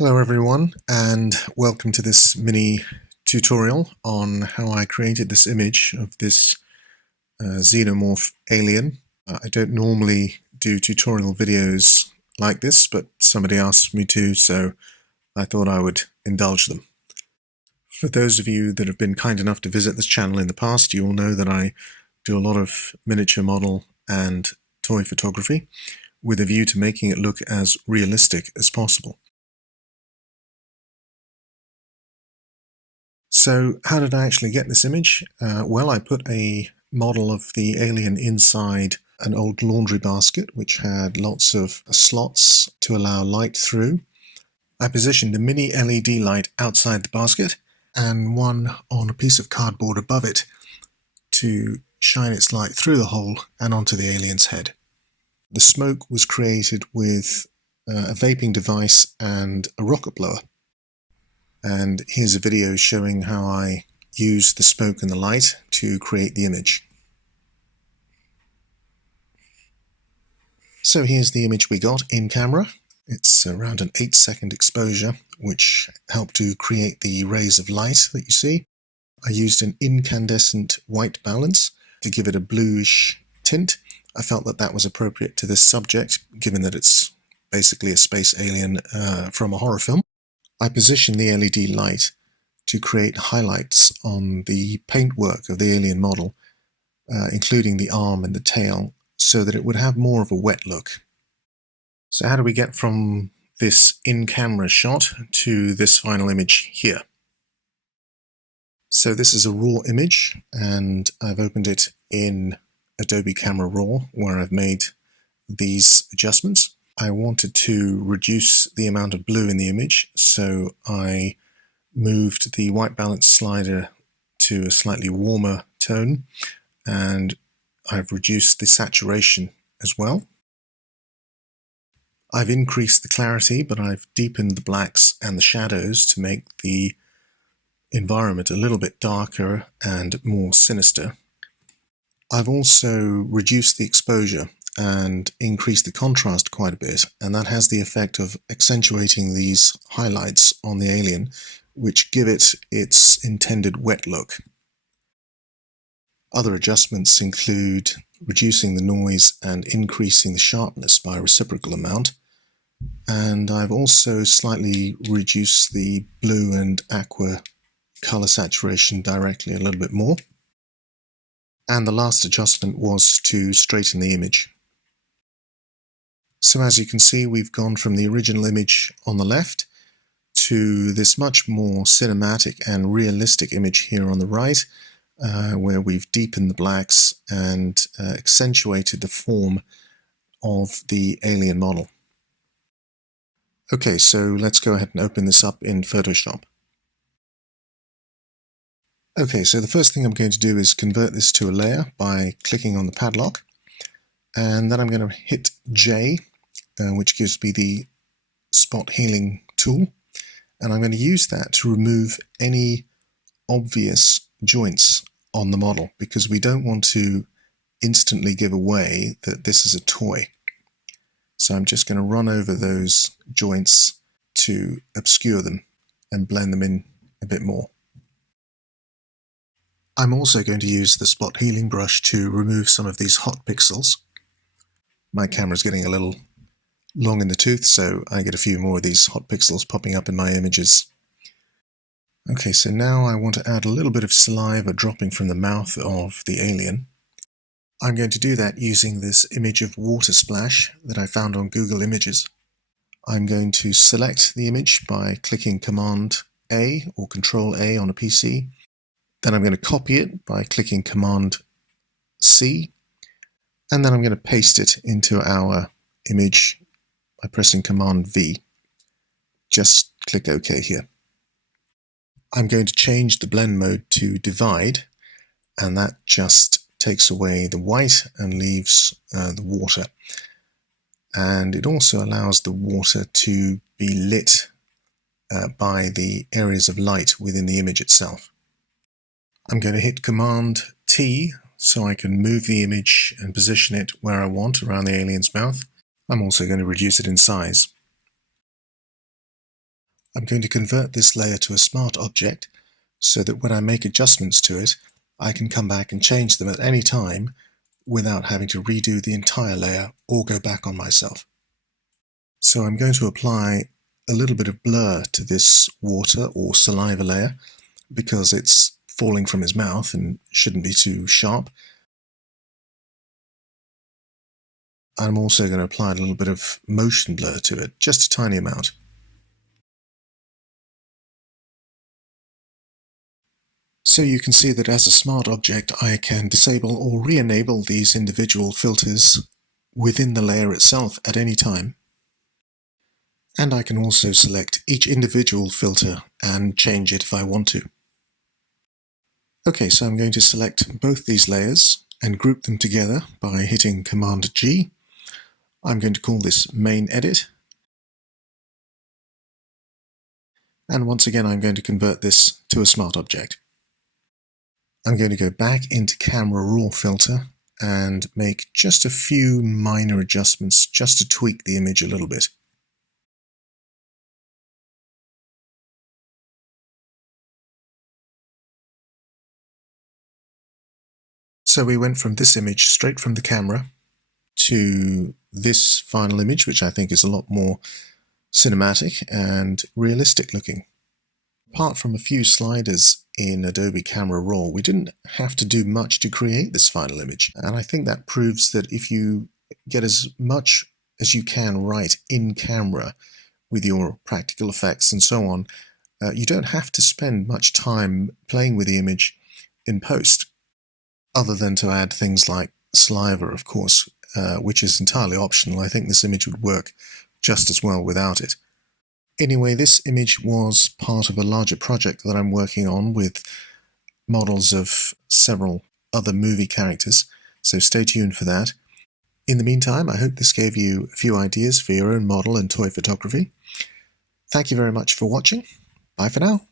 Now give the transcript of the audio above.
Hello everyone, and welcome to this mini tutorial on how I created this image of this xenomorph alien. I don't normally do tutorial videos like this, but somebody asked me to, so I thought I would indulge them. For those of you that have been kind enough to visit this channel in the past, you will know that I do a lot of miniature model and toy photography with a view to making it look as realistic as possible. So how did I actually get this image? Well, I put a model of the alien inside an old laundry basket which had lots of slots to allow light through. I positioned a mini LED light outside the basket and one on a piece of cardboard above it to shine its light through the hole and onto the alien's head. The smoke was created with a vaping device and a rocket blower. And here's a video showing how I used the smoke and the light to create the image. So here's the image we got in camera. It's around an 8-second exposure, which helped to create the rays of light that you see. I used an incandescent white balance to give it a bluish tint. I felt that that was appropriate to this subject, given that it's basically a space alien from a horror film. I positioned the LED light to create highlights on the paintwork of the alien model, including the arm and the tail, so that it would have more of a wet look. So how do we get from this in-camera shot to this final image here? So this is a raw image, and I've opened it in Adobe Camera Raw, where I've made these adjustments. I wanted to reduce the amount of blue in the image, so I moved the white balance slider to a slightly warmer tone, and I've reduced the saturation as well. I've increased the clarity, but I've deepened the blacks and the shadows to make the environment a little bit darker and more sinister. I've also reduced the exposure and increase the contrast quite a bit, and that has the effect of accentuating these highlights on the alien, which give it its intended wet look. Other adjustments include reducing the noise and increasing the sharpness by a reciprocal amount, and I've also slightly reduced the blue and aqua color saturation directly a little bit more. And the last adjustment was to straighten the image. So as you can see, we've gone from the original image on the left to this much more cinematic and realistic image here on the right, where we've deepened the blacks and accentuated the form of the alien model. Okay, so let's go ahead and open this up in Photoshop. Okay, so the first thing I'm going to do is convert this to a layer by clicking on the padlock, and then I'm going to hit J, which gives me the spot healing tool, and I'm going to use that to remove any obvious joints on the model, because we don't want to instantly give away that this is a toy. So I'm just going to run over those joints to obscure them and blend them in a bit more. I'm also going to use the spot healing brush to remove some of these hot pixels. My camera's getting a little long in the tooth, so I get a few more of these hot pixels popping up in my images. Okay, so now I want to add a little bit of saliva dropping from the mouth of the alien. I'm going to do that using this image of water splash that I found on Google Images. I'm going to select the image by clicking Command A or Control A on a PC. Then I'm going to copy it by clicking Command C, and then I'm going to paste it into our image by pressing Command V. Just click OK here. I'm going to change the blend mode to divide, and that just takes away the white and leaves the water. And it also allows the water to be lit by the areas of light within the image itself. I'm going to hit Command T so I can move the image and position it where I want around the alien's mouth. I'm also going to reduce it in size. I'm going to convert this layer to a smart object so that when I make adjustments to it, I can come back and change them at any time without having to redo the entire layer or go back on myself. So I'm going to apply a little bit of blur to this water or saliva layer because it's falling from his mouth and shouldn't be too sharp. I'm also going to apply a little bit of motion blur to it, just a tiny amount. So you can see that as a smart object I can disable or re-enable these individual filters within the layer itself at any time. And I can also select each individual filter and change it if I want to. Okay, so I'm going to select both these layers and group them together by hitting Command G. I'm going to call this Main Edit. And once again I'm going to convert this to a smart object. I'm going to go back into Camera Raw Filter and make just a few minor adjustments just to tweak the image a little bit. So we went from this image straight from the camera to this final image, which I think is a lot more cinematic and realistic looking. Apart from a few sliders in Adobe Camera Raw, we didn't have to do much to create this final image. And I think that proves that if you get as much as you can right in camera with your practical effects and so on, you don't have to spend much time playing with the image in post, other than to add things like saliva, of course, which is entirely optional. I think this image would work just as well without it. Anyway, this image was part of a larger project that I'm working on with models of several other movie characters, so stay tuned for that. In the meantime, I hope this gave you a few ideas for your own model and toy photography. Thank you very much for watching. Bye for now.